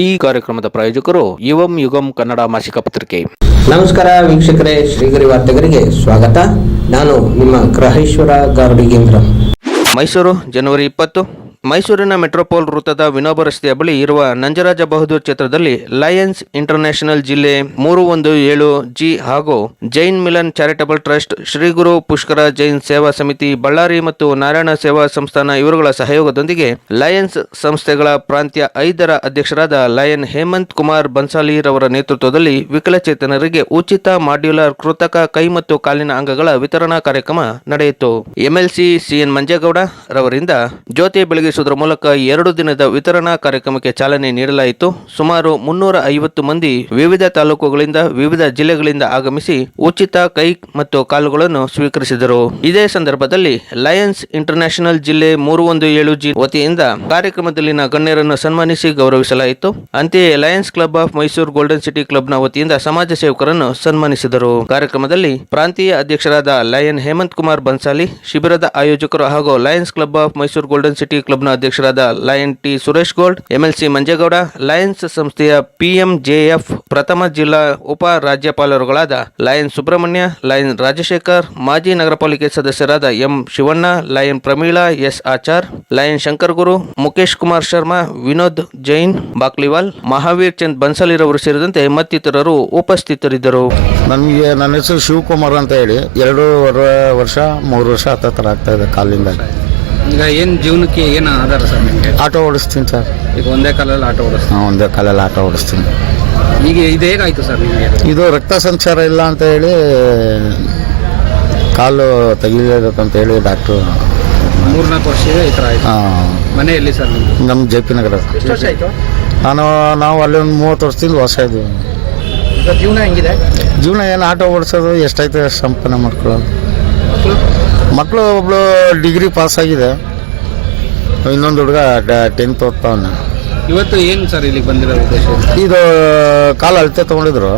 ಈ ಕಾರ್ಯಕ್ರಮದ ಪ್ರಾಯೋಜಕರು ಯುವಂ ಯುಗಂ ಕನ್ನಡ ಮಾಸಿಕ ಪತ್ರಿಕೆ. ನಮಸ್ಕಾರ ವೀಕ್ಷಕರೇ, ಶ್ರೀಗರಿ ವಾರ್ತೆಗರಿಗೆ ಸ್ವಾಗತ. ನಾನು ನಿಮ್ಮ ಗ್ರಹೇಶ್ವರ ಗಾರ್ಡಿಗೇಂದ್ರ. ಮೈಸೂರು ಜನವರಿ 20. ಮೈಸೂರಿನ ಮೆಟ್ರೋಪೋಲ್ ವೃತ್ತದ ವಿನೋಬ ರಸ್ತೆಯ ಬಳಿ ಇರುವ ನಂಜರಾಜ ಬಹದ್ದೂರ್ ಕ್ಷೇತ್ರದಲ್ಲಿ ಲಯನ್ಸ್ ಇಂಟರ್ನ್ಯಾಷನಲ್ ಜಿಲ್ಲೆ 317G ಹಾಗೂ ಜೈನ್ ಮಿಲನ್ ಚಾರಿಟಬಲ್ ಟ್ರಸ್ಟ್, ಶ್ರೀ ಗುರು ಪುಷ್ಕರ ಜೈನ್ ಸೇವಾ ಸಮಿತಿ ಬಳ್ಳಾರಿ ಮತ್ತು ನಾರಾಯಣ ಸೇವಾ ಸಂಸ್ಥಾನ ಇವರುಗಳ ಸಹಯೋಗದೊಂದಿಗೆ ಲಯನ್ಸ್ ಸಂಸ್ಥೆಗಳ ಪ್ರಾಂತ್ಯ 5ರ ಅಧ್ಯಕ್ಷರಾದ ಲಯನ್ ಹೇಮಂತ್ ಕುಮಾರ್ ಬನ್ಸಾಲಿ ರವರ ನೇತೃತ್ವದಲ್ಲಿ ವಿಕಲಚೇತನರಿಗೆ ಉಚಿತ ಮಾಡ್ಯುಲರ್ ಕೃತಕ ಕೈ ಮತ್ತು ಕಾಲಿನ ಅಂಗಗಳ ವಿತರಣಾ ಕಾರ್ಯಕ್ರಮ ನಡೆಯಿತು. MLC CN ಮಂಜೇಗೌಡ ರವರಿಂದ ಜ್ಯೋತಿ ಬೆಳಗಿಸುವುದರ ಮೂಲಕ 2 ದಿನದ ವಿತರಣಾ ಕಾರ್ಯಕ್ರಮಕ್ಕೆ ಚಾಲನೆ ನೀಡಲಾಯಿತು. ಸುಮಾರು 350 ಮಂದಿ ವಿವಿಧ ತಾಲೂಕುಗಳಿಂದ ವಿವಿಧ ಜಿಲ್ಲೆಗಳಿಂದ ಆಗಮಿಸಿ ಉಚಿತ ಕೈ ಮತ್ತು ಕಾಲುಗಳನ್ನು ಸ್ವೀಕರಿಸಿದರು. ಇದೇ ಸಂದರ್ಭದಲ್ಲಿ ಲಯನ್ಸ್ ಇಂಟರ್ನ್ಯಾಷನಲ್ ಜಿಲ್ಲೆ 317G ವತಿಯಿಂದ ಕಾರ್ಯಕ್ರಮದಲ್ಲಿನ ಗಣ್ಯರನ್ನು ಸನ್ಮಾನಿಸಿ ಗೌರವಿಸಲಾಯಿತು. ಅಂತೆಯೇ Lions Club of Mysuru golden city ಕ್ಲಬ್ನ ವತಿಯಿಂದ ಸಮಾಜ ಸೇವಕರನ್ನು ಸನ್ಮಾನಿಸಿದರು. ಕಾರ್ಯಕ್ರಮದಲ್ಲಿ ಪ್ರಾಂತೀಯ ಅಧ್ಯಕ್ಷರಾದ ಲಯನ್ ಹೇಮಂತ್ ಕುಮಾರ್ ಬನ್ಸಾಲಿ, ಶಿಬಿರದ ಆಯೋಜಕರು ಹಾಗೂ Lions Club of Mysuru golden city ಕ್ಲಬ್ನ ಅಧ್ಯಕ್ಷರಾದ lion T Suresh Goud, MLC Manjegowda, Lions ಸಂಸ್ಥೆಯ PMJF ಪ್ರಥಮ ಜಿಲ್ಲಾ ಉಪ ರಾಜ್ಯಪಾಲರುಗಳಾದ ಲಯನ್ ಸುಬ್ರಹ್ಮಣ್ಯ, ಲಯನ್ ರಾಜಶೇಖರ್, ಮಾಜಿ ನಗರ ಪಾಲಿಕೆ ಸದಸ್ಯರಾದ M Shivanna, lion Pramila S Achar, lion Shankar Guru, Mukesh Kumar Sharma, Vinod Jain Bakliwal, Mahavir Chand ಬನ್ಸಾಲಿರವರು ಸೇರಿದಂತೆ ಮತ್ತಿತರರು ಉಪಸ್ಥಿತರಿದ್ದರು. ನನ್ನ ಹೆಸರು ಶಿವಕುಮಾರ್ ಅಂತ ಹೇಳಿ 2 ವರ್ಷ 3 ವರ್ಷ ಹತ್ರ ಆಗ್ತಾ ಇದೆ ಕಾಲಿಂದ. ಈಗ ಏನು ಜೀವನಕ್ಕೆ ಏನು ಆಧಾರ ಸರ್ ನಿಮಗೆ? ಆಟೋ ಓಡಿಸ್ತೀನಿ ಸರ್. ಈಗ ಒಂದೇ ಕಾಲಲ್ಲಿ ಆಟೋ ಓಡಿಸ್ತೀನಿ. ಒಂದೇ ಕಾಲಲ್ಲಿ ಆಟೋ ಓಡಿಸ್ತೀನಿ. ಈಗ ಇದು ಹೇಗಾಯಿತು ಸರ್ ನಿಮಗೆ? ಇದು ರಕ್ತ ಸಂಚಾರ ಇಲ್ಲ ಅಂತ ಹೇಳಿ ಕಾಲು ತೆಗಿಲೇಬೇಕಂತ ಹೇಳಿ ಡಾಕ್ಟ್ರು 3-4 ವರ್ಷದ ಈ ಥರ ಆಯಿತು. ಮನೆಯಲ್ಲಿ ಸರ್ ನಮ್ಮ JP ನಗರ. ಎಷ್ಟು ವರ್ಷ ಆಯಿತು? ನಾವು ಅಲ್ಲಿ ಒಂದು 30 ವರ್ಷದಿಂದ ವಾಸ ಇದ್ವಿ. ಈಗ ಜೀವನ ಹೆಂಗಿದೆ? ಜೀವನ ಏನು ಆಟೋ ಓಡಿಸೋದು ಎಷ್ಟಾಯ್ತು ಅಷ್ಟು ಸಂಪಾದನೆ ಮಾಡ್ಕೊಳ್ಳೋದು. ಮಕ್ಕಳು ಒಬ್ಬಳು ಡಿಗ್ರಿ ಪಾಸ್ ಆಗಿದೆ, ಇನ್ನೊಂದು ಹುಡುಗ 10th ಓದ್ತಾವನ್ನ. ಇವತ್ತು ಏನು ಸರ್ ಇಲ್ಲಿಗೆ ಬಂದಿರೋ ಉದ್ದೇಶ? ಇದು ಕಾಲು ಅಳತೆ ತೊಗೊಂಡಿದ್ರು,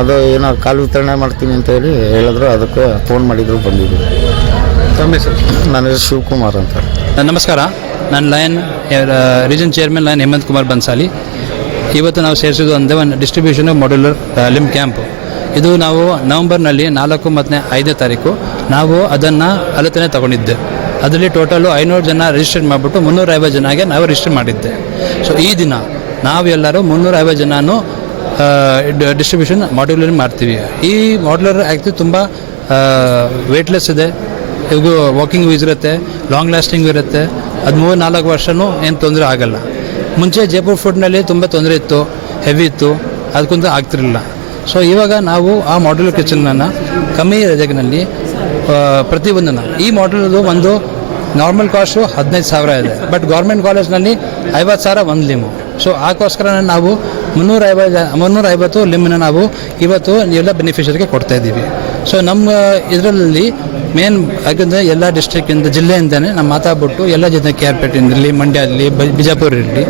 ಅದು ಏನೋ ಕಾಲು ವಿತರಣೆ ಮಾಡ್ತೀನಿ ಅಂತ ಹೇಳಿ ಹೇಳಿದ್ರು, ಅದಕ್ಕೆ ಫೋನ್ ಮಾಡಿದ್ರು, ಬಂದಿದ್ರು. ತಮ್ಮ ಹೆಸರು? ನನ್ನ ಹೆಸರು ಶಿವಕುಮಾರ್ ಅಂತ. ನಮಸ್ಕಾರ, ನಾನು lion region chairman lion Hemant Kumar Bansali. ಇವತ್ತು ನಾವು ಸೇರಿಸಿದ್ದು ಅಂದರೆ ಒಂದು ಡಿಸ್ಟ್ರಿಬ್ಯೂಷನ್ ಮಾಡ್ಯುಲರ್ ಲಿಂಬ್ ಕ್ಯಾಂಪು. ಇದು ನಾವು ನವಂಬರ್ನಲ್ಲಿ 4 ಮತ್ತು 5ನೇ ತಾರೀಕು ನಾವು ಅದನ್ನು ಅಳತೆನೇ ತಗೊಂಡಿದ್ದೆ. ಅದರಲ್ಲಿ ಟೋಟಲು 500 ಜನ ರಿಜಿಸ್ಟರ್ ಮಾಡಿಬಿಟ್ಟು 350 ಜನಗೆ ನಾವು ರಿಜಿಸ್ಟರ್ ಮಾಡಿದ್ದೆ. ಸೊ ಈ ದಿನ ನಾವೆಲ್ಲರೂ 350 ಜನನೂ ಡಿಸ್ಟ್ರಿಬ್ಯೂಷನ್ ಮಾಡ್ಯುಲರ್ ಮಾಡ್ತೀವಿ. ಈ ಮಾಡ್ಯುಲರ್ ಆ್ಯಕ್ಚುಲಿ ತುಂಬ ವೇಟ್ಲೆಸ್ ಇದೆ, ಇದು ವಾಕಿಂಗ್ ಯೂಸ್ ಇರುತ್ತೆ, ಲಾಂಗ್ ಲಾಸ್ಟಿಂಗ್ ಇರುತ್ತೆ. ಅದು 3-4 ವರ್ಷವೂ ಏನು ತೊಂದರೆ ಆಗಲ್ಲ. ಮುಂಚೆ ಜೈಪುರ್ ಫುಡ್ನಲ್ಲಿ ತುಂಬ ತೊಂದರೆ ಇತ್ತು, ಹೆವಿ ಇತ್ತು, ಅದಕ್ಕೊಂದು ಆಗ್ತಿರಲಿಲ್ಲ. ಸೊ ಇವಾಗ ನಾವು ಆ ಮಾಡ್ಯುಲರ್ ಕಿಚನನ್ನು ಕಮ್ಮಿ ರೇಟ್ನಲ್ಲಿ ಪ್ರತಿಯೊಂದನ್ನು, ಈ ಮಾಡ್ಯುಲರ್ದು ಒಂದು ನಾರ್ಮಲ್ ಕಾಸ್ಟು 15,000 ಇದೆ, ಬಟ್ ಗೌರ್ಮೆಂಟ್ ಕಾಲೇಜ್ನಲ್ಲಿ 50,000 ಒಂದು ಲಿಂಬು. ಸೊ ಅದಕ್ಕೋಸ್ಕರ ನಾವು 350 ಲಿಂಬನ್ನ ನಾವು ಇವತ್ತು ಎಲ್ಲ ಬೆನಿಫಿಷರಿಗೆ ಕೊಡ್ತಾಯಿದ್ದೀವಿ. ಸೊ ನಮ್ಮ ಇದರಲ್ಲಿ ಮೇನ್ ಯಾಕಂದರೆ ಎಲ್ಲ ಡಿಸ್ಟ್ರಿಕ್ಕಿಂದ, ಜಿಲ್ಲೆಯಿಂದನೇ ನಾವು ಮಾತಾಡ್ಬಿಟ್ಟು ಎಲ್ಲ ಜನ KRಪೇಟೆ ಇರಲಿ, ಮಂಡ್ಯ ಇರಲಿ, ಬಿಜಾಪುರ ಇರಲಿ,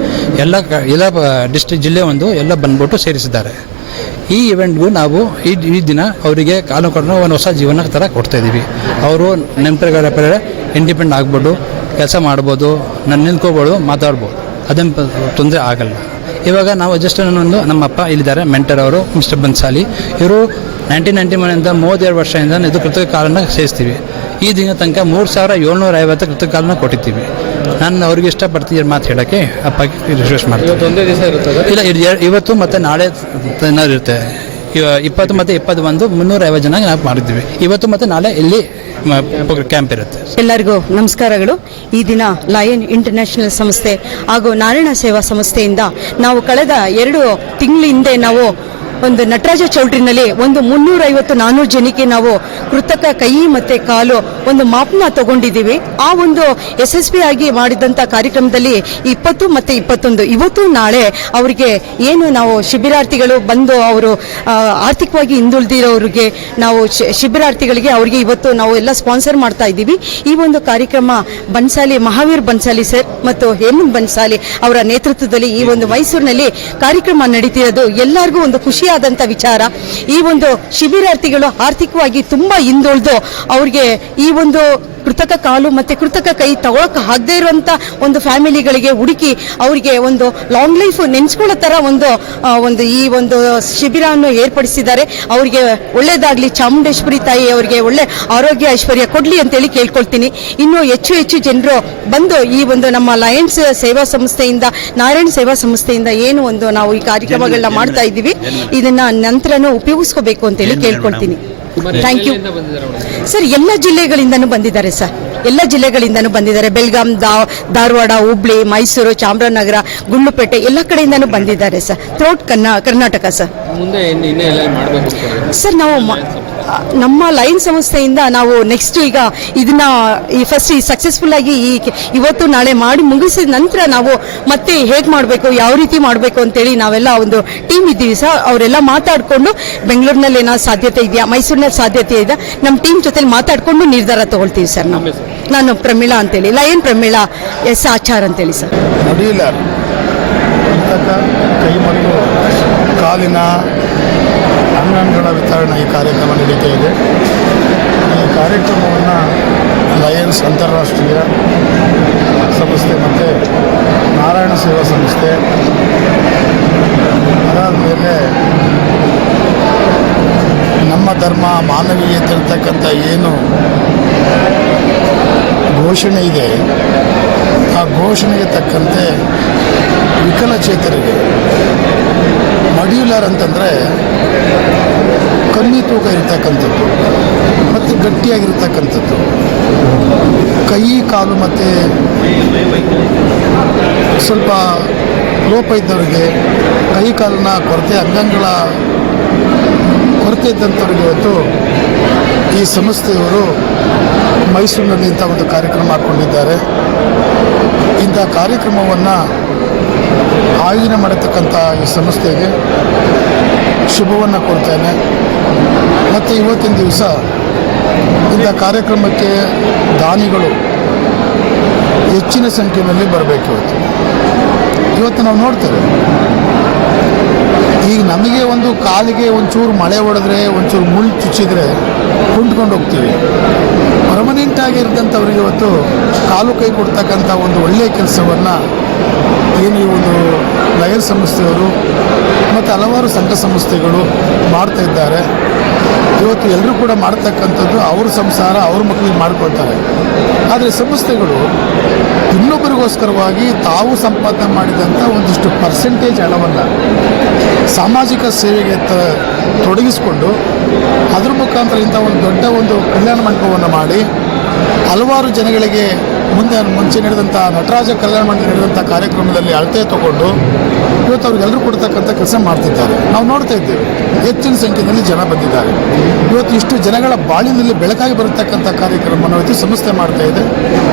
ಎಲ್ಲ ಡಿಸ್ಟ್ರಿಕ್ಟ್ ಜಿಲ್ಲೆ ಎಲ್ಲ ಬಂದ್ಬಿಟ್ಟು ಸೇರಿಸಿದ್ದಾರೆ. ಈ ಇವೆಂಟ್ಗೂ ನಾವು ಈ ದಿನ ಅವರಿಗೆ ಕಾಲು ಕೊಟ್ಟು ಒಂದು ಹೊಸ ಜೀವನ ಥರ ಕೊಡ್ತಾಯಿದ್ದೀವಿ. ಅವರು ನೆಂಟರುಗಳ ಇಂಡಿಪೆಂಡೆಂಟ್ ಆಗ್ಬೋದು, ಕೆಲಸ ಮಾಡ್ಬೋದು, ನಿಂತ್ಕೋಬೋದು, ಮಾತಾಡ್ಬೋದು, ಅದೇನು ತೊಂದರೆ ಆಗಲ್ಲ. ಇವಾಗ ನಾವು ಜಸ್ಟ್ ನಮ್ಮ ಅಪ್ಪ ಇಲ್ಲಿದ್ದಾರೆ, ಮೆಂಟರ್ ಅವರು ಮಿಸ್ಟರ್ ಬನ್ಸಾಲಿ. ಇವರು 1991 32 ವರ್ಷದಿಂದ ಇದು ಕೃತಕ ಕಾಲನ್ನು ಸೇರಿಸ್ತೀವಿ. ಈ ದಿನ ತನಕ 3,750 ಕೃತಕ ಕಾಲನ್ನ ಕೊಟ್ಟಿದ್ದೀವಿ. ನಾನು ಅವ್ರಿಗೆ ಇಷ್ಟಪಡ್ತೀನಿ ಮಾತು ಹೇಳೋಕ್ಕೆ ಅಪ್ಪಗೆ ರಿಕ್ವೆಸ್ಟ್ ಮಾಡ್ತೀನಿ. ಒಂದೇ ದಿವಸ ಇರುತ್ತದೆ? ಇಲ್ಲ, ಇವತ್ತು ಮತ್ತು ನಾಳೆ ಇರುತ್ತೆ. 20 ಮತ್ತು 21 350 ಜನ ನಾವು ಮಾಡಿದ್ದೀವಿ. ಇವತ್ತು ಮತ್ತು ನಾಳೆ ಇಲ್ಲಿ ಕ್ಯಾಂಪ್ ಇರುತ್ತೆ. ಎಲ್ಲರಿಗೂ ನಮಸ್ಕಾರಗಳು. ಈ ದಿನ ಲಯನ್ ಇಂಟರ್ನ್ಯಾಷನಲ್ ಸಂಸ್ಥೆ ಹಾಗೂ ನಾರಾಯಣ ಸೇವಾ ಸಂಸ್ಥೆಯಿಂದ ನಾವು ಕಳೆದ 2 ತಿಂಗಳ ಹಿಂದೆ ನಾವು ಒಂದು ನಟರಾಜ ಚೌಲ್ಟ್ರಿನಲ್ಲಿ ಒಂದು 350-400 ಜನಕ್ಕೆ ನಾವು ಕೃತಕ ಕೈ ಮತ್ತೆ ಕಾಲು ಒಂದು ಮಾಪನ ತಗೊಂಡಿದ್ದೀವಿ. ಆ ಒಂದು ಯಶಸ್ವಿ ಆಗಿ ಮಾಡಿದಂಥ ಕಾರ್ಯಕ್ರಮದಲ್ಲಿ 20 ಮತ್ತು 21 ಇವತ್ತು ನಾಳೆ ಅವರಿಗೆ ಏನು ನಾವು ಶಿಬಿರಾರ್ಥಿಗಳು ಬಂದು ಅವರು ಆರ್ಥಿಕವಾಗಿ ಹಿಂದುಳಿದಿರೋರಿಗೆ ನಾವು ಶಿಬಿರಾರ್ಥಿಗಳಿಗೆ ಅವರಿಗೆ ಇವತ್ತು ನಾವು ಎಲ್ಲ ಸ್ಪಾನ್ಸರ್ ಮಾಡ್ತಾ ಇದ್ದೀವಿ. ಈ ಒಂದು ಕಾರ್ಯಕ್ರಮ ಬನ್ಸಾಲಿ ಮಹಾವೀರ್ ಬನ್ಸಾಲಿ ಸರ್ ಮತ್ತು ಹೇಮಂತ್ ಬನ್ಸಾಲಿ ಅವರ ನೇತೃತ್ವದಲ್ಲಿ ಈ ಒಂದು ಮೈಸೂರಿನಲ್ಲಿ ಕಾರ್ಯಕ್ರಮ ನಡೀತಿರೋದು ಎಲ್ಲರಿಗೂ ಒಂದು ಖುಷಿಯಾದಂಥ ವಿಚಾರ. ಈ ಒಂದು ಶಿಬಿರಾರ್ಥಿಗಳು ಆರ್ಥಿಕವಾಗಿ ತುಂಬಾ ಹಿಂದುಳಿದು ಅವರಿಗೆ ಈ ಒಂದು ಕೃತಕ ಕಾಲು ಮತ್ತೆ ಕೃತಕ ಕೈ ತಗೊಳಕ್ ಆಗದೇ ಇರುವಂತ ಒಂದು ಫ್ಯಾಮಿಲಿಗಳಿಗೆ ಹುಡುಕಿ ಅವರಿಗೆ ಒಂದು ಲಾಂಗ್ ಲೈಫ್ ನೆನ್ಸ್ಕೊಳ್ಳೋ ತರ ಒಂದು ಈ ಒಂದು ಶಿಬಿರವನ್ನು ಏರ್ಪಡಿಸಿದ್ದಾರೆ. ಅವರಿಗೆ ಒಳ್ಳೇದಾಗ್ಲಿ, ಚಾಮುಂಡೇಶ್ವರಿ ತಾಯಿ ಅವರಿಗೆ ಒಳ್ಳೆ ಆರೋಗ್ಯ ಐಶ್ವರ್ಯ ಕೊಡ್ಲಿ ಅಂತೇಳಿ ಕೇಳ್ಕೊಳ್ತೀನಿ. ಇನ್ನು ಹೆಚ್ಚು ಜನರು ಬಂದು ಈ ಒಂದು ನಮ್ಮ ಲಯನ್ಸ್ ಸೇವಾ ಸಂಸ್ಥೆಯಿಂದ, ನಾರಾಯಣ ಸೇವಾ ಸಂಸ್ಥೆಯಿಂದ ಏನು ಒಂದು ನಾವು ಈ ಕಾರ್ಯಕ್ರಮಗಳನ್ನ ಮಾಡ್ತಾ ಇದ್ದೀವಿ, ಇದನ್ನ ನಂತರನೂ ಉಪಯೋಗಿಸ್ಕೋಬೇಕು ಅಂತೇಳಿ ಕೇಳ್ಕೊಳ್ತೀನಿ. Thank you sir. ಎಲ್ಲ ಜಿಲ್ಲೆಗಳಿಂದನೂ ಬಂದಿದ್ದಾರೆ ಸರ್, ಎಲ್ಲ ಜಿಲ್ಲೆಗಳಿಂದನೂ ಬಂದಿದ್ದಾರೆ. ಬೆಳಗಾಂ, ಧಾರವಾಡ, ಹುಬ್ಳಿ, ಮೈಸೂರು, ಚಾಮರಾಜನಗರ, ಗುಂಡ್ಲುಪೇಟೆ ಎಲ್ಲ ಕಡೆಯಿಂದನೂ ಬಂದಿದ್ದಾರೆ ಸರ್, ಥ್ರೂಟ್ ಕರ್ನಾಟಕ ಸರ್. ಮುಂದೆ ಇನ್ನೇ ಎಲ್ಲ ಮಾಡಬೇಕು ಸರ್ ನಾವು ನಮ್ಮ ಲೈನ್ ಸಂಸ್ಥೆಯಿಂದ ನಾವು ನೆಕ್ಸ್ಟ್ ಈಗ ಇದನ್ನ ಫಸ್ಟ್ ಸಕ್ಸಸ್ಫುಲ್ ಆಗಿ ಇವತ್ತು ನಾಳೆ ಮಾಡಿ ಮುಗಿಸಿದ ನಂತರ ನಾವು ಮತ್ತೆ ಹೇಗೆ ಮಾಡಬೇಕು, ಯಾವ ರೀತಿ ಮಾಡಬೇಕು ಅಂತೇಳಿ ನಾವೆಲ್ಲ ಒಂದು ಟೀಮ್ ಇದ್ದೀವಿ ಸರ್. ಅವರೆಲ್ಲ ಮಾತಾಡಿಕೊಂಡು ಬೆಂಗಳೂರಿನಲ್ಲಿ ಏನಾದ್ರು ಸಾಧ್ಯತೆ ಇದೆಯಾ, ಮೈಸೂರಿನಲ್ಲಿ ಸಾಧ್ಯತೆ ಇದೆ, ನಮ್ಮ ಟೀಮ್ ಜೊತೆ ಮಾತಾಡಿಕೊಂಡು ನಿರ್ಧಾರ ತಗೊಳ್ತೀವಿ ಸರ್. ನಾನು ಪ್ರಮೀಳಾ ಅಂತೇಳಿ, ಲಯನ್ ಪ್ರಮೀಳಾ ಎಸ್ ಆಚಾರ್ ಅಂತೇಳಿ ಸರ್. ನಡೀಲರ್ ಕೈ ಮತ್ತು ಕಾಲಿನ ಅಂಗಗಳ ವಿತರಣೆ ಈ ಕಾರ್ಯಕ್ರಮ ನಡೀತಾ ಇದೆ. ಈ ಕಾರ್ಯಕ್ರಮವನ್ನು ಲಯನ್ಸ್ ಅಂತಾರಾಷ್ಟ್ರೀಯ ಸಂಸ್ಥೆ ಮತ್ತು ನಾರಾಯಣ ಸೇವಾ ಸಂಸ್ಥೆ, ಅದಾದಮೇಲೆ ನಮ್ಮ ಧರ್ಮ ಮಾನವೀಯತೆ ಇರ್ತಕ್ಕಂಥ ಏನು ಘೋಷಣೆ ಇದೆ, ಆ ಘೋಷಣೆಗೆ ತಕ್ಕಂತೆ ವಿಕಲಚೇತರಿಗೆ ಮಾಡ್ಯುಲರ್ ಅಂತಂದರೆ ಕಮ್ಮಿ ತೂಕ ಇರ್ತಕ್ಕಂಥದ್ದು ಮತ್ತು ಗಟ್ಟಿಯಾಗಿರ್ತಕ್ಕಂಥದ್ದು, ಕೈ ಕಾಲು ಮತ್ತು ಸ್ವಲ್ಪ ಲೋಪ ಇದ್ದವರಿಗೆ, ಕೈ ಕಾಲಿನ ಕೊರತೆ, ಅಂಗಾಂಗಗಳ ಕೊರತೆ ಇದ್ದಂಥವ್ರಿಗೆ ಇವತ್ತು ಈ ಸಂಸ್ಥೆಯವರು ಮೈಸೂರಿನಲ್ಲಿ ಇಂಥ ಒಂದು ಕಾರ್ಯಕ್ರಮ ಮಾಡಿಕೊಂಡಿದ್ದಾರೆ. ಇಂಥ ಕಾರ್ಯಕ್ರಮವನ್ನು ಆಯೋಜನೆ ಮಾಡತಕ್ಕಂಥ ಈ ಸಂಸ್ಥೆಗೆ ಶುಭವನ್ನು ಕೊಡ್ತೇನೆ. ಮತ್ತು ಇವತ್ತಿನ ದಿವಸ ಇಂಥ ಕಾರ್ಯಕ್ರಮಕ್ಕೆ ದಾನಿಗಳು ಹೆಚ್ಚಿನ ಸಂಖ್ಯೆಯಲ್ಲಿ ಬರಬೇಕು. ಇವತ್ತು ನಾವು ನೋಡ್ತೇವೆ, ಈಗ ನಮಗೆ ಒಂದು ಕಾಲಿಗೆ ಒಂಚೂರು ಮಳೆ ಹೊಡೆದ್ರೆ, ಒಂಚೂರು ಮುಳ್ಳು ಚುಚ್ಚಿದ್ರೆ ಕುಂಟ್ಕೊಂಡು ಹೋಗ್ತೀವಿ. ಪರ್ಮನೆಂಟ್ ಆಗಿರ್ತಂಥವ್ರಿಗೆ ಇವತ್ತು ಕಾಲು ಕೈ ಕೊಡ್ತಕ್ಕಂಥ ಒಂದು ಒಳ್ಳೆಯ ಕೆಲಸವನ್ನು ಏನು ಈ ಒಂದು ಲಯನ್ ಸಂಸ್ಥೆಯವರು ಮತ್ತು ಹಲವಾರು ಸಂಘ ಸಂಸ್ಥೆಗಳು ಮಾಡ್ತಾ ಇದ್ದಾರೆ. ಇವತ್ತು ಎಲ್ಲರೂ ಕೂಡ ಮಾಡ್ತಕ್ಕಂಥದ್ದು ಅವ್ರ ಸಂಸಾರ, ಅವ್ರ ಮಕ್ಕಳಿಗೆ ಮಾಡ್ಕೊಳ್ತಾರೆ. ಆದರೆ ಸಂಸ್ಥೆಗಳು ಇನ್ನೊಬ್ಬರಿಗೋಸ್ಕರವಾಗಿ ತಾವು ಸಂಪಾದನೆ ಮಾಡಿದಂಥ ಒಂದಿಷ್ಟು ಪರ್ಸೆಂಟೇಜ್ ಹಣವನ್ನು ಸಾಮಾಜಿಕ ಸೇವೆಗೆ ತೊಡಗಿಸಿಕೊಂಡು ಅದ್ರ ಮುಖಾಂತರ ಇಂಥ ಒಂದು ದೊಡ್ಡ ಒಂದು ಕಲ್ಯಾಣ ಮಂಟಪವನ್ನು ಮಾಡಿ ಹಲವಾರು ಜನಗಳಿಗೆ ಮುಂಚೆ ನಡೆದಂಥ ನಟರಾಜ ಕಲ್ಯಾಣ ಮಂಟಪ ನಡೆದಂಥ ಕಾರ್ಯಕ್ರಮದಲ್ಲಿ ಅಳತೆ ತಗೊಂಡು ಇವತ್ತು ಅವ್ರಿಗೆಲ್ಲರೂ ಕೊಡ್ತಕ್ಕಂಥ ಕೆಲಸ ಮಾಡ್ತಿದ್ದಾರೆ. ನಾವು ನೋಡ್ತಾ ಇದ್ದೇವೆ, ಹೆಚ್ಚಿನ ಸಂಖ್ಯೆಯಲ್ಲಿ ಜನ ಬಂದಿದ್ದಾರೆ. ಇವತ್ತು ಇಷ್ಟು ಜನಗಳ ಬಾಳಿನಲ್ಲಿ ಬೆಳಕಾಗಿ ಬರತಕ್ಕಂಥ ಕಾರ್ಯಕ್ರಮವನ್ನು ಇವತ್ತು ಸಂಸ್ಥೆ ಮಾಡ್ತಾ ಇದೆ.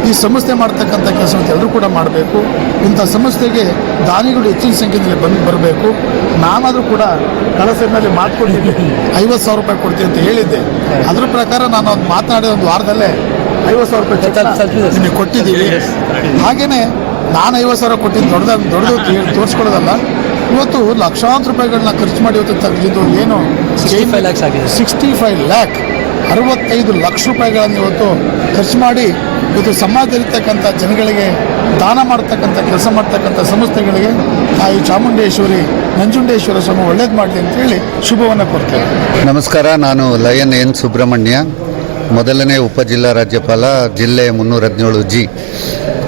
ಈ ಸಂಸ್ಥೆ ಮಾಡ್ತಕ್ಕಂಥ ಕೆಲಸವನ್ನು ಎಲ್ಲರೂ ಕೂಡ ಮಾಡಬೇಕು. ಇಂಥ ಸಂಸ್ಥೆಗೆ ದಾನಿಗಳು ಹೆಚ್ಚಿನ ಸಂಖ್ಯೆಯಲ್ಲಿ ಬರಬೇಕು. ನಾನಾದರೂ ಕೂಡ ಕಳಸನಲ್ಲಿ ಮಾಡಿಕೊಟ್ಟಿದ್ದೆ, 50,000 ರೂಪಾಯಿ ಕೊಡ್ತೀನಿ ಅಂತ ಹೇಳಿದ್ದೆ. ಅದ್ರ ಪ್ರಕಾರ ನಾನು ಒಂದು ಮಾತನಾಡಿದ ಒಂದು ವಾರದಲ್ಲೇ 50,000 ರೂಪಾಯಿ ನಿಮಗೆ ಕೊಟ್ಟಿದ್ದೀವಿ. ಹಾಗೆಯೇ ನಾನು 50,000 ಕೊಟ್ಟಿದ್ದು ದೊಡ್ಡದು ತೋರಿಸ್ಕೊಡೋದಲ್ಲ. ಇವತ್ತು ಲಕ್ಷಾಂತರ ರೂಪಾಯಿಗಳನ್ನ ಖರ್ಚು ಮಾಡಿ ಇವತ್ತು ಇದು ಏನು 65 ಲ್ಯಾಕ್ 65 ಲಕ್ಷ ರೂಪಾಯಿಗಳನ್ನು ಇವತ್ತು ಖರ್ಚು ಮಾಡಿ ಇವತ್ತು ಸಮಾಜದಲ್ಲಿರ್ತಕ್ಕಂಥ ಜನಗಳಿಗೆ ದಾನ ಮಾಡ್ತಕ್ಕಂಥ ಕೆಲಸ ಮಾಡ್ತಕ್ಕಂಥ ಸಂಸ್ಥೆಗಳಿಗೆ ಈ ಚಾಮುಂಡೇಶ್ವರಿ ನಂಜುಂಡೇಶ್ವರ ಸ್ವಾಮಿ ಒಳ್ಳೇದು ಮಾಡಲಿ ಅಂತೇಳಿ ಶುಭವನ್ನು ಕೊಡ್ತೇವೆ. ನಮಸ್ಕಾರ, ನಾನು ಲಯನ್ ಎನ್ ಸುಬ್ರಹ್ಮಣ್ಯ, ಮೊದಲನೇ ಉಪಜಿಲ್ಲಾ ರಾಜ್ಯಪಾಲ, ಜಿಲ್ಲೆ 317G.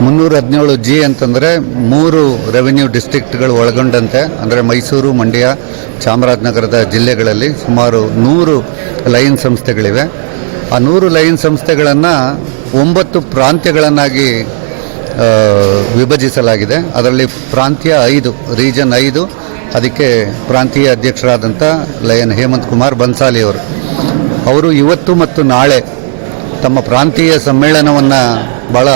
317G ಅಂತಂದರೆ 3 ರೆವಿನ್ಯೂ ಡಿಸ್ಟ್ರಿಕ್ಟ್ಗಳು ಒಳಗೊಂಡಂತೆ, ಅಂದರೆ ಮೈಸೂರು, ಮಂಡ್ಯ, ಚಾಮರಾಜನಗರದ ಜಿಲ್ಲೆಗಳಲ್ಲಿ ಸುಮಾರು 100 ಲೈನ್ ಸಂಸ್ಥೆಗಳಿವೆ. ಆ 100 ಲೈನ್ ಸಂಸ್ಥೆಗಳನ್ನು 9 ಪ್ರಾಂತ್ಯಗಳನ್ನಾಗಿ ವಿಭಜಿಸಲಾಗಿದೆ. ಅದರಲ್ಲಿ ಪ್ರಾಂತ್ಯ 5, ರೀಜನ್ 5, ಅದಕ್ಕೆ ಪ್ರಾಂತೀಯ ಅಧ್ಯಕ್ಷರಾದಂಥ ಲಯನ್ ಹೇಮಂತ್ ಕುಮಾರ್ ಬನ್ಸಾಲಿ ಅವರು ಇವತ್ತು ಮತ್ತು ನಾಳೆ ತಮ್ಮ ಪ್ರಾಂತೀಯ ಸಮ್ಮೇಳನವನ್ನು ಭಾಳ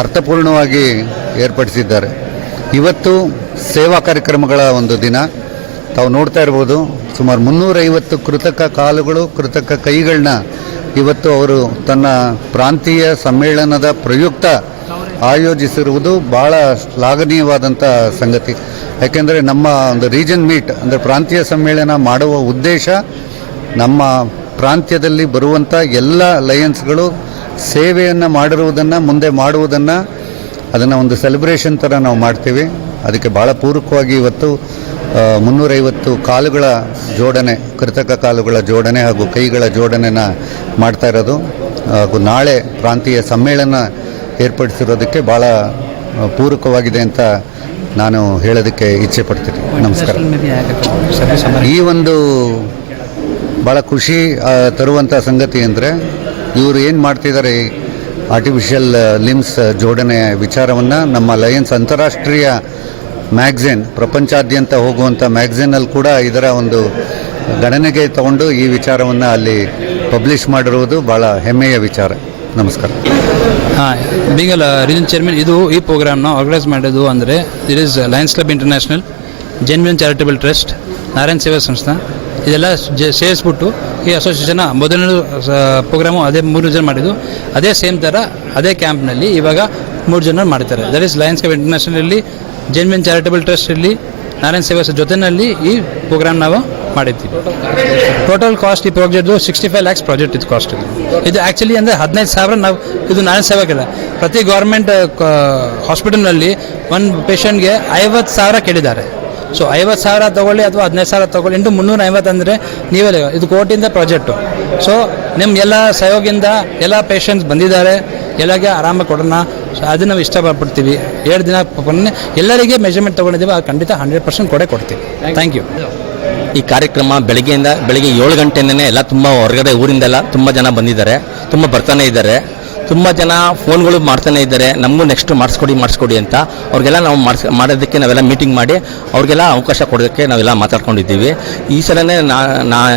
ಅರ್ಥಪೂರ್ಣವಾಗಿ ಏರ್ಪಡಿಸಿದ್ದಾರೆ. ಇವತ್ತು ಸೇವಾ ಕಾರ್ಯಕ್ರಮಗಳ ಒಂದು ದಿನ. ತಾವು ನೋಡ್ತಾ ಇರ್ಬೋದು, ಸುಮಾರು 350 ಕೃತಕ ಕಾಲುಗಳು, ಕೃತಕ ಕೈಗಳನ್ನ ಇವತ್ತು ಅವರು ತನ್ನ ಪ್ರಾಂತೀಯ ಸಮ್ಮೇಳನದ ಪ್ರಯುಕ್ತ ಆಯೋಜಿಸಿರುವುದು ಭಾಳ ಶ್ಲಾಘನೀಯವಾದಂಥ ಸಂಗತಿ. ಯಾಕೆಂದರೆ ನಮ್ಮ ಒಂದು ರೀಜನ್ ಮೀಟ್ ಅಂದರೆ ಪ್ರಾಂತೀಯ ಸಮ್ಮೇಳನ ಮಾಡುವ ಉದ್ದೇಶ ನಮ್ಮ ಪ್ರಾಂತ್ಯದಲ್ಲಿ ಬರುವಂಥ ಎಲ್ಲ ಲಯನ್ಸ್ಗಳು ಸೇವೆಯನ್ನು ಮಾಡಿರುವುದನ್ನು ಮುಂದೆ ಮಾಡುವುದನ್ನು ಅದನ್ನು ಒಂದು ಸೆಲೆಬ್ರೇಷನ್ ಥರ ನಾವು ಮಾಡ್ತೀವಿ. ಅದಕ್ಕೆ ಭಾಳ ಪೂರಕವಾಗಿ ಇವತ್ತು 350 ಕಾಲುಗಳ ಜೋಡಣೆ, ಕೃತಕ ಕಾಲುಗಳ ಜೋಡಣೆ ಹಾಗೂ ಕೈಗಳ ಜೋಡಣೆನ ಮಾಡ್ತಾ ಇರೋದು ಹಾಗೂ ನಾಳೆ ಪ್ರಾಂತೀಯ ಸಮ್ಮೇಳನ ಏರ್ಪಡಿಸಿರೋದಕ್ಕೆ ಭಾಳ ಪೂರಕವಾಗಿದೆ ಅಂತ ನಾನು ಹೇಳೋದಕ್ಕೆ ಇಚ್ಛೆ ಪಡ್ತೀನಿ. ನಮಸ್ಕಾರ. ಈ ಒಂದು ಭಾಳ ಖುಷಿ ತರುವಂಥ ಸಂಗತಿ ಅಂದರೆ ಇವರು ಏನು ಮಾಡ್ತಿದ್ದಾರೆ, ಆರ್ಟಿಫಿಷಿಯಲ್ ಲಿಮ್ಸ್ ಜೋಡಣೆಯ ವಿಚಾರವನ್ನು ನಮ್ಮ ಲಯನ್ಸ್ ಅಂತಾರಾಷ್ಟ್ರೀಯ ಮ್ಯಾಗ್ಝಿನ್, ಪ್ರಪಂಚಾದ್ಯಂತ ಹೋಗುವಂಥ ಮ್ಯಾಗ್ಝಿನಲ್ಲಿ ಕೂಡ ಇದರ ಒಂದು ಗಣನೆಗೆ ತಗೊಂಡು ಈ ವಿಚಾರವನ್ನು ಅಲ್ಲಿ ಪಬ್ಲಿಷ್ ಮಾಡಿರುವುದು ಭಾಳ ಹೆಮ್ಮೆಯ ವಿಚಾರ. ನಮಸ್ಕಾರ. ಹಾಂ, ಬೀಂಗ್ ರೀಜನ್ ಚೇರ್ಮನ್, ಈ ಪ್ರೋಗ್ರಾಮ್ನ ಆರ್ಗನೈಸ್ ಮಾಡೋದು ಅಂದರೆ it is Lions club international, genuine charitable trust, Narayana Seva Sansthe, ಇದೆಲ್ಲ ಸೇರಿಸ್ಬಿಟ್ಟು ಈ ಅಸೋಸಿಯೇಷನ್ ಮೊದಲನೇ ಪ್ರೋಗ್ರಾಮು ಅದೇ 3 ಜನ ಮಾಡಿದ್ದು. ಅದೇ ಸೇಮ್ ಥರ ಅದೇ ಕ್ಯಾಂಪ್ನಲ್ಲಿ ಇವಾಗ 3 ಜನ ಮಾಡ್ತಾರೆ. ದಟ್ ಈಸ್ ಲಯನ್ಸ್ ಕ್ಲಬ್ ಇಂಟರ್ನ್ಯಾಷನಲ್ಲಿ, ಜೆನ್ವಿನ್ ಚಾರಿಟಬಲ್ ಟ್ರಸ್ಟ್ ಇಲ್ಲಿ, ನಾರಾಯಣ ಸೇವಾ ಜೊತೆಯಲ್ಲಿ ಈ ಪ್ರೋಗ್ರಾಮ್ ನಾವು ಮಾಡಿದ್ದೀವಿ. ಟೋಟಲ್ ಕಾಸ್ಟ್ ಈ ಪ್ರಾಜೆಕ್ಟ್ದು 65 lakhs ಪ್ರಾಜೆಕ್ಟ್ ಇದು ಕಾಸ್ಟ್. ಇದು ಆ್ಯಕ್ಚುಲಿ ಅಂದರೆ 15,000 ನಾವು ಇದು ನಾರಾಯಣ ಸೇವಾಗಿಲ್ಲ. ಪ್ರತಿ ಗೌರ್ಮೆಂಟ್ ಹಾಸ್ಪಿಟಲ್ನಲ್ಲಿ ಒಂದು ಪೇಷಂಟ್ಗೆ 50,000 ಕೇಳಿದ್ದಾರೆ. ಸೊ 50,000 ತೊಗೊಳ್ಳಿ ಅಥವಾ 15,000 ತೊಗೊಳ್ಳಿ, ಇಂಟು 350 ಅಂದರೆ ನೀವೇ ಇದು ಕೋಟಿಯಿಂದ ಪ್ರಾಜೆಕ್ಟು. ಸೊ ನಿಮ್ಮ ಎಲ್ಲ ಸಹಯೋಗದಿಂದ ಎಲ್ಲ ಪೇಷಂಟ್ಸ್ ಬಂದಿದ್ದಾರೆ, ಎಲ್ಲರಿಗೆ ಆರಾಮಾಗಿ ಕೊಡೋಣ. ಸೊ ಅದು ನಾವು ಇಷ್ಟಪಡ್ತೀವಿ. 2 ದಿನ ಎಲ್ಲರಿಗೆ ಮೆಜರ್ಮೆಂಟ್ ತೊಗೊಂಡಿದ್ದೀವಿ, ಅದು ಖಂಡಿತ 100% ಕೊಡ್ತೀವಿ. Thank you. ಈ ಕಾರ್ಯಕ್ರಮ ಬೆಳಗ್ಗೆ 7 ಗಂಟೆಯಿಂದನೇ ಎಲ್ಲ ತುಂಬ ಹೊರಗಡೆ ಊರಿಂದೆಲ್ಲ ತುಂಬ ಜನ ಬಂದಿದ್ದಾರೆ, ತುಂಬ ಬರ್ತಾನೆ ಇದ್ದಾರೆ. ತುಂಬ ಜನ ಫೋನ್ಗಳು ಮಾಡ್ತಾನೆ ಇದ್ದಾರೆ, ನಮಗೂ ನೆಕ್ಸ್ಟ್ ಮಾಡಿಸ್ಕೊಡಿ ಅಂತ. ಅವ್ರಿಗೆಲ್ಲ ನಾವು ಮಾಡೋದಕ್ಕೆ ನಾವೆಲ್ಲ ಮೀಟಿಂಗ್ ಮಾಡಿ ಅವ್ರಿಗೆಲ್ಲ ಅವಕಾಶ ಕೊಡೋದಕ್ಕೆ ನಾವೆಲ್ಲ ಮಾತಾಡ್ಕೊಂಡಿದ್ದೀವಿ. ಈ ಸಲನೇ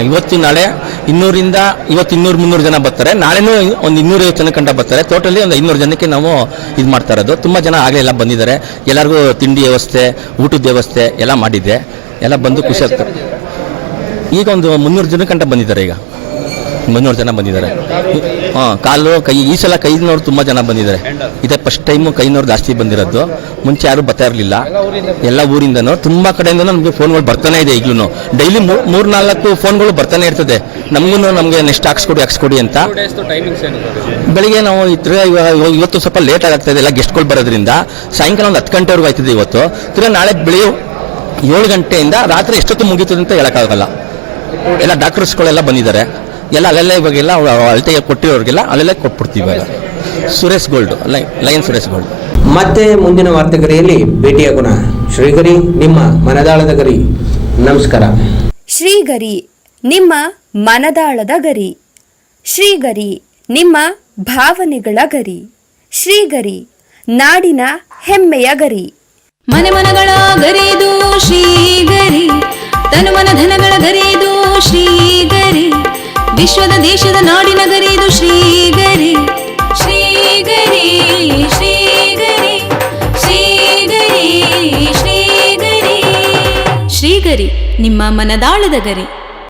ಇವತ್ತು ನಾಳೆ 200-300 ಜನ ಬರ್ತಾರೆ. ನಾಳೆನೂ ಒಂದು 250 ಜನ ಕಂಡ ಬರ್ತಾರೆ. ಟೋಟಲಿ ಒಂದು 500 ಜನಕ್ಕೆ ನಾವು ಇದು ಮಾಡ್ತಾ ಇರೋದು. ತುಂಬ ಜನ ಆಗಲೇ ಎಲ್ಲ ಬಂದಿದ್ದಾರೆ. ಎಲ್ಲರಿಗೂ ತಿಂಡಿ ವ್ಯವಸ್ಥೆ, ಊಟದ ವ್ಯವಸ್ಥೆ ಎಲ್ಲ ಮಾಡಿದ್ದೆ. ಎಲ್ಲ ಬಂದು ಖುಷಿ ಆಗ್ತಾರೆ. ಈಗ ಒಂದು 300 ಜನ ಕಂಡ ಬಂದಿದ್ದಾರೆ. ಈಗ 300 ಜನ ಬಂದಿದ್ದಾರೆ. ಕಾಲು ಕೈ, ಈ ಸಲ ಕೈನವ್ರು ತುಂಬ ಜನ ಬಂದಿದ್ದಾರೆ. ಇದೇ ಫಸ್ಟ್ ಟೈಮು ಕೈನವ್ರು ಜಾಸ್ತಿ ಬಂದಿರೋದು. ಮುಂಚೆ ಯಾರು ಬರ್ತಾ ಇರಲಿಲ್ಲ. ಎಲ್ಲ ಊರಿಂದನೂ ತುಂಬ ಕಡೆಯಿಂದನೂ ನಮಗೆ ಫೋನ್ಗಳು ಬರ್ತಾನೆ ಇದೆ. ಈಗಲೂ ಡೈಲಿ 3-4 ಫೋನ್ಗಳು ಬರ್ತಾನೆ ಇರ್ತದೆ. ನಮಗೆ ನೆಕ್ಸ್ಟ್ ಹಾಕ್ಸ್ಕೊಡಿ ಅಂತ. ಬೆಳಿಗ್ಗೆ ನಾವು ಇವತ್ತು ಸ್ವಲ್ಪ ಲೇಟ್ ಆಗ್ತಾ ಇದೆ, ಎಲ್ಲ ಗೆಸ್ಟ್ಗಳು ಬರೋದ್ರಿಂದ ಸಾಯಂಕಾಲ ಒಂದು 10 ಗಂಟೆವರೆಗೂ ಆಯ್ತದೆ ಇವತ್ತು. ತಿರ್ಗಿ ನಾಳೆ ಬೆಳಿಗ್ಗೆ 7 ಗಂಟೆಯಿಂದ ರಾತ್ರಿ ಎಷ್ಟೊತ್ತು ಮುಗೀತದೆ ಅಂತ ಹೇಳೋಕ್ಕಾಗಲ್ಲ. ಎಲ್ಲ ಡಾಕ್ಟರ್ಸ್ಗಳೆಲ್ಲ ಬಂದಿದ್ದಾರೆ. ಎಲ್ಲ ಅಲ್ಲೆಲ್ಲ ಇವಾಗೆಲ್ಲ ಅಳತೆಗೆ ಕೊಟ್ಟಿರೋರಿಗೆಲ್ಲ ಅಲ್ಲೆಲ್ಲ ಕೊಟ್ಬಿಡ್ತೀವಿ. Suresh gold, lion Suresh gold. ಮತ್ತೆ ಮುಂದಿನ ವಾರ್ತೆಗರಿಯಲ್ಲಿ ಭೇಟಿಯಾಗೋಣ. ಶ್ರೀಗರಿ, ನಿಮ್ಮ ಮನದಾಳದ ಗರಿ. ನಮಸ್ಕಾರ. ಶ್ರೀಗರಿ, ನಿಮ್ಮ ಮನದಾಳದ ಗರಿ. ಶ್ರೀಗರಿ, ನಿಮ್ಮ ಭಾವನೆಗಳ ಗರಿ. ಶ್ರೀಗರಿ, ನಾಡಿನ ಹೆಮ್ಮೆಯ ಗರಿ. ಮನೆಮನಗಳ ಗರಿದು ಶ್ರೀಗರಿ, ತನುಮನ ಧನಗಳ ಗರಿದು ಶ್ರೀಗರಿ, ವಿಶ್ವದ ದೇಶದ ನಾಡಿನ ಗರಿದು ಶ್ರೀಗರಿ. ಶ್ರೀಗರಿ ಶ್ರೀಗರಿ ಶ್ರೀಗರಿ ಶ್ರೀಗರಿ ಶ್ರೀಗರಿ, ನಿಮ್ಮ ಮನದಾಳದ ಗರಿ.